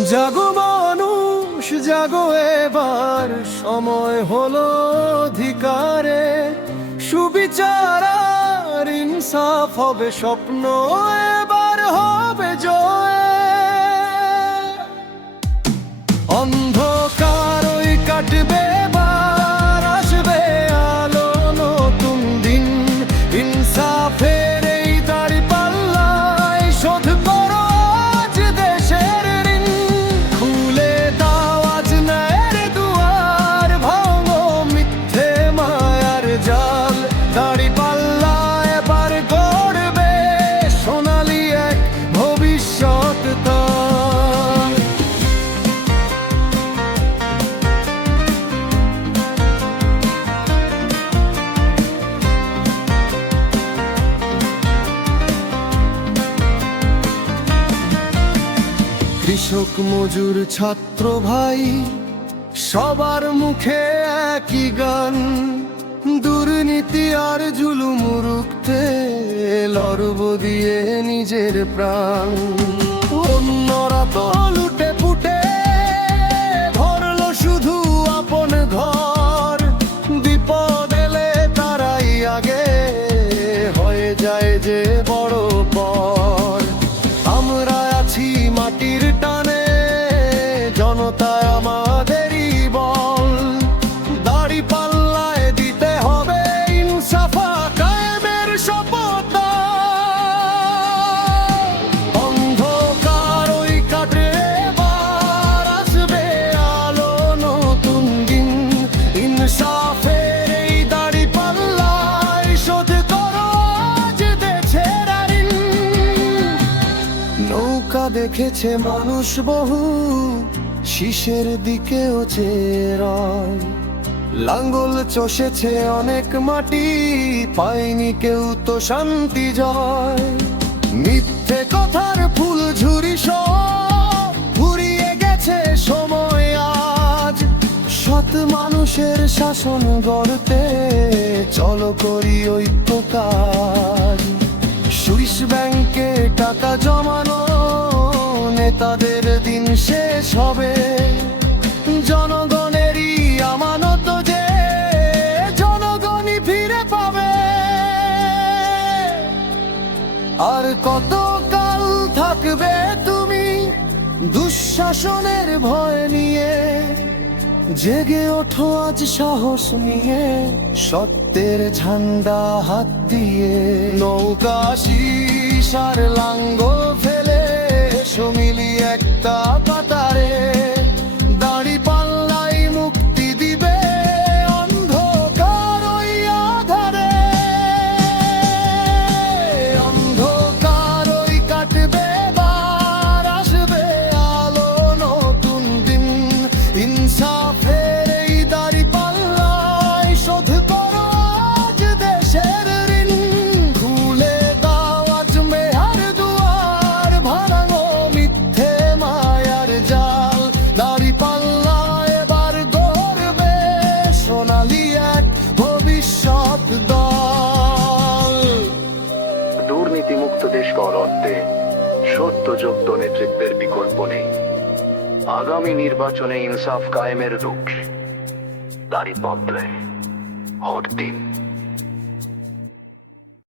জাগো মানুষ জাগো, এবার সময় হলো অধিকারে। সুবিচার আর ইনসাফ হবে স্বপ্ন, এবার হবে জয়। অন্ধকার ওই কাটবে, এবার আসবে আলো, নতুন দিন। ইনসাফের এই দাড়ি পাল্লায় শোধ করো আজ দেশের ঋণ। খুলে দাও আজ ন্যায়ের দুয়ার, ভাঙো মিথ্যে মায়ার জাল। দাড়ি পাল্লা এবার গড়বে সোনালি এক ভবিষ্যৎ তার। কৃষক মজুর ছাত্র ভাই, সবার মুখে একই গান। দুর্নীতি আর জুলুম রুখতে লড়ব দিয়ে নিজের প্রাণ। অন্যরা তো লুটে পুটে ভরলো শুধু আপন ঘর। বিপদ এলে তারাই আগে হয়ে যায় যে বড় পর। আমরা আছি মাটির টানে, জনতা আমাদেরই বল। দাড়ি পাল্লায় দিতে হবে ইনসাফ কায়েমের শপথ। অন্ধকার ওই কাটে, এবার আসবে আলো, নতুন দিন। ইনসাফের এই দাড়ি পাল্লায় শোধ করো আজ দেশের ঋণ। নৌকা দেখেছে মানুষ বহু, শীষের দিকেও চেয়ে রয়। লাঙ্গল চষেছে অনেক মাটি, পায়নি কেউ তো শান্তি জয়। মিথ্যে কথার ফুল ঝুরি সব ফুরিয়ে গেছে সময় আজ। সৎ মানুষের শাসন গড়তে চলো করি ঐক্য কাজ। সুইস ব্যাংকে টাকা জমানো, নেতাদের দিন শেষ হবে। জনগণেরই আমানত যে জনগণই ফিরে পাবে। আর কতকাল থাকবে তুমি দুঃশাসনের ভয় নিয়ে? জেগে ওঠো আজ সাহস নিয়ে, সত্যের ঝান্ডা হাত দিয়ে। নৌকা শীষ আর লাঙ্গল ফেলে সমিলি একটা কাতারে। দাড়ি পাল্লাই মুক্তি দিবে অন্ধকার ওই আধারে। অন্ধকার ওই কাটবে, এবার আসবে আলো, নতুন দিন। ইনসাফের এই দাড়ি পাল্লায় শোধ করো আজ দেশের ঋণ। খুলে দাও আজ মেহার দুয়ার, ভাঙো মিথ্যে মায়ার জাল। দাড়ি পাল্লা এবার গড়বে সোনালি এক ভবিষ্যৎ দল। দুর্নীতিমুক্ত দেশ গড়তে সত্য যোগ্য নেতৃত্বের বিকল্প নেই। আগামী নির্বাচনে ইনসাফ কায়েমের লক্ষ্যে দাড়ি পাল্লায় ভোট দিন।